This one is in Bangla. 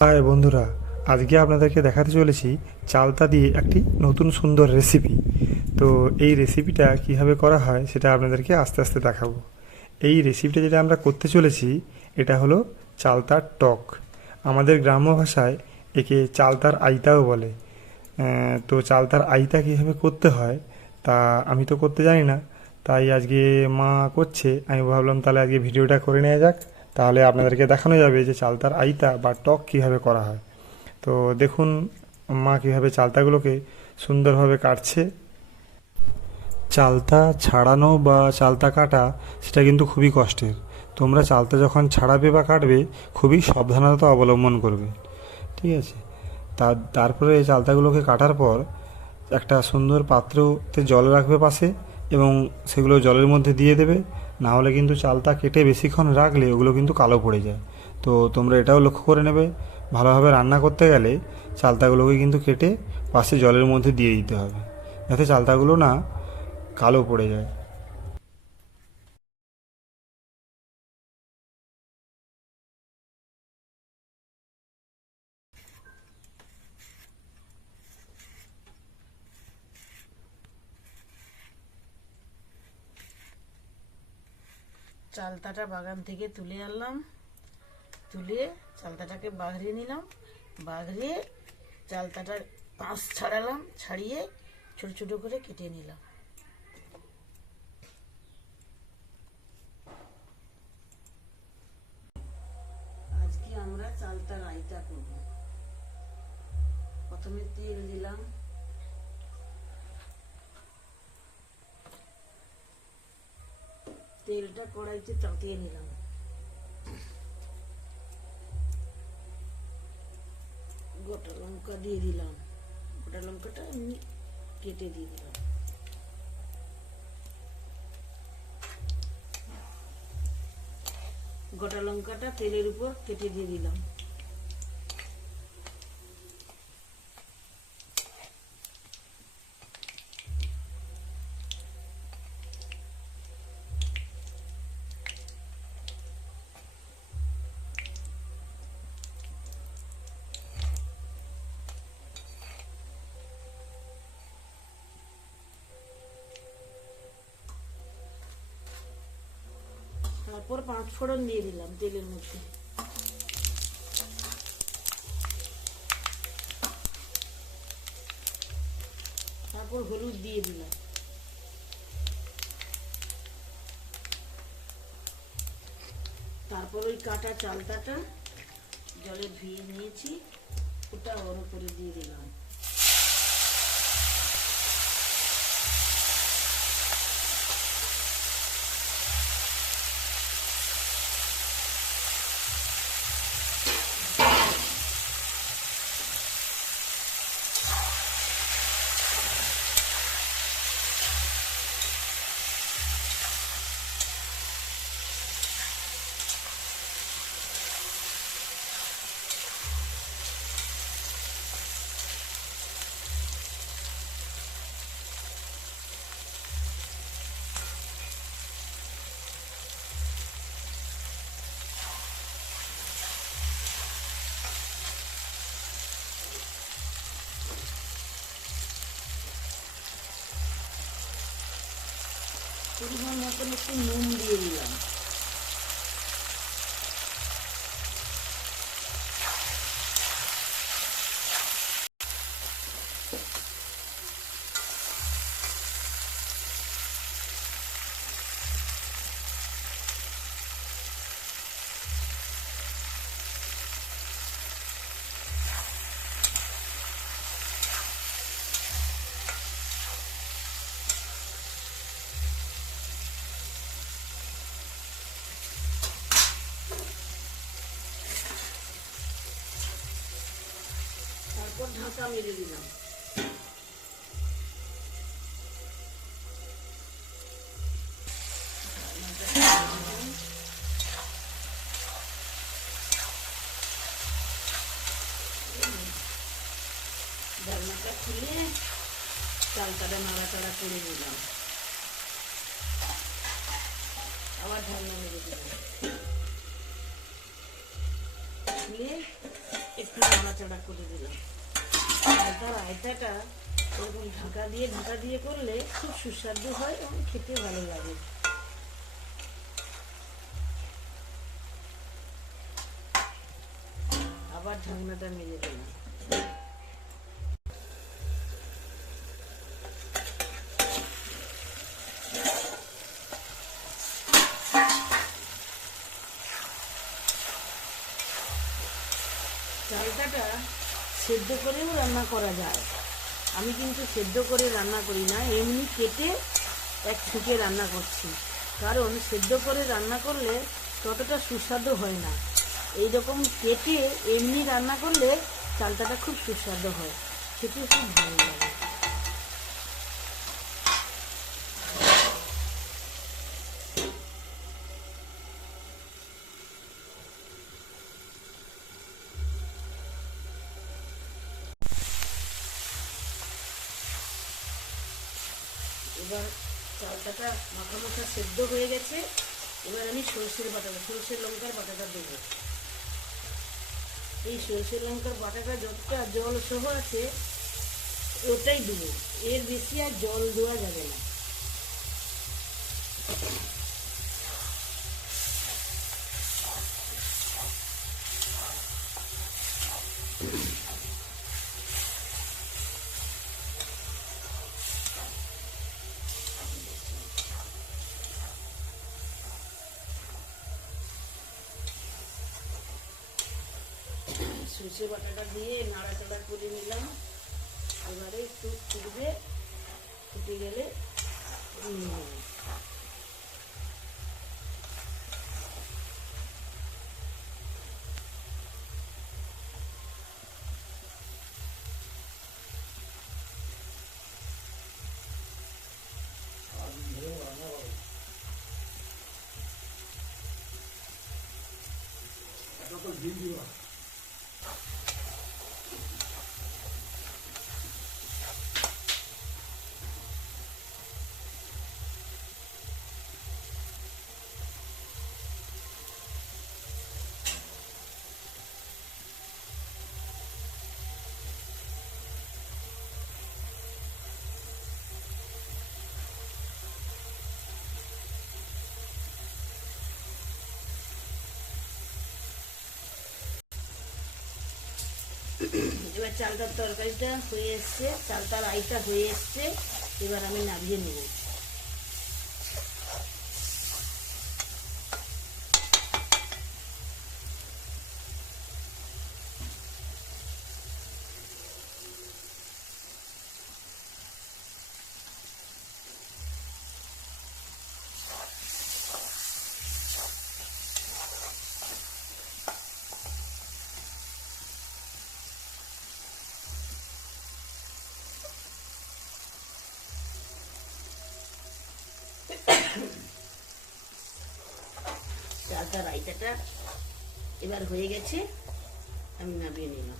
হাই বন্ধুরা, আজকে আপনাদেরকে দেখাতে চলেছি চালতা দিয়ে একটি নতুন সুন্দর রেসিপি। তো এই রেসিপিটা কিভাবে করা হয় সেটা আপনাদেরকে আস্তে আস্তে দেখাবো। এই রেসিপিটা যেটা আমরা করতে চলেছি এটা হলো চালতার টক। আমাদের গ্রাম্য ভাষায় একে চালতার আইতাও বলে। তো চালতার আইতা কীভাবে করতে হয় তা আমি তো করতে জানি না, তাই আজকে মা করছে। আমি ভাবলাম তাহলে আজকে ভিডিওটা করে নেওয়া যাক, তাহলে আপনাদেরকে দেখানো যাবে যে চালতার আইতা বা টক কীভাবে করা হয়। তো দেখুন মা কীভাবে চালতাগুলোকে সুন্দরভাবে কাটছে। চালতা ছাড়ানো বা চালতা কাটা সেটা কিন্তু খুবই কষ্টের। তোমরা চালতা যখন ছাড়াবে বা কাটবে খুবই সাবধানতা অবলম্বন করবে, ঠিক আছে? তারপরে চালতাগুলোকে কাটার পর একটা সুন্দর পাত্রতে জল রাখবে পাশে, এবং সেগুলো জলের মধ্যে দিয়ে দেবে। না হলে কিন্তু চালতা কেটে বেশিক্ষণ রাখলে ওগুলো কিন্তু কালো পড়ে যায়। তো তোমরা এটাও লক্ষ্য করে নেবে, ভালোভাবে রান্না করতে গেলে চালতাগুলোকে কিন্তু কেটে পাশে জলের মধ্যে দিয়ে দিতে হবে, যাতে চালতাগুলো না কালো পড়ে যায়। চালতাটা বাগান থেকে তুলে আনলাম, তুলে চালতাটাকে বাগড়িয়ে নিলাম, বাগড়িয়ে চালতাটার পাঁশ ছাড়ালাম, ছাড়িয়ে ছোট ছোট করে কেটে নিলাম। আজকে আমরা চালতা রায়তা করব। প্রথমে তেল দিলাম, তেলটা কড়াইতে তাতিয়ে নিলাম। গোটা লঙ্কা দিয়ে দিলাম, গোটা লঙ্কাটা এমনি কেটে দিয়ে দিলাম। গোটা লঙ্কাটা তেলের উপর কেটে দিয়ে দিলাম। তারপর 5 ফোড়ন দিয়ে দিলাম তেলের মধ্যে। তারপর হলুদ দিয়ে দিলাম। তারপর ওই কাটা চালতাটা জলে ধুয়ে নিয়েছি ওটা ওর উপরে দিয়ে দিলাম। পরিমাণ মতন একটু নুন দিয়ে দিলাম। তারপর ঢাকা মেরে দিলাম। ঢাকনাটা খুলে চালতাটা নাড়াচাড়া করে দিলাম, আবার ঢাকনা মেরে দিলাম। খুলে একটু নাড়াচাড়া করে দিলাম। চালতার আয়তাটা এরকম ঢাকা দিয়ে করলে খুব সুস্বাদু হয় এবং খেতে ভালো লাগে। আবার ঢাকনাটা মেরে দিলাম। চালতাটা সেদ্ধ করেও রান্না করা যায়। আমি কিন্তু সেদ্ধ করে রান্না করি না, এমনি কেটে এক ছুঁকে রান্না করছি। কারণ সেদ্ধ করে রান্না করলে ততটা সুস্বাদু হয় না। এইরকম কেটে এমনি রান্না করলে চালতাটা খুব সুস্বাদু হয়, খেতে খুব ভালো লাগে। এবার চালটাটা মাখা মাখা সেদ্ধ হয়ে গেছে। এবার আমি সরষের লঙ্কার বাটাটা দেবো। এই সরষের লঙ্কার বাটাটা যতটা জল সহ আছে ওটাই দেবো, এর বেশি আর জল দেওয়া যাবে না। সরষে বাটাটা দিয়ে নাড়াচাড়া করে নিলাম। এবারে একটু ফুটে গেলে নিয়ে নেব। এবার চালতার তরকারিটা হয়ে এসছে, চালতার আইটা হয়ে এসছে। এবার আমি নামিয়ে নেব। চালতার আইটাটা এবার হয়ে গেছে, আমি নামিয়ে নিলাম।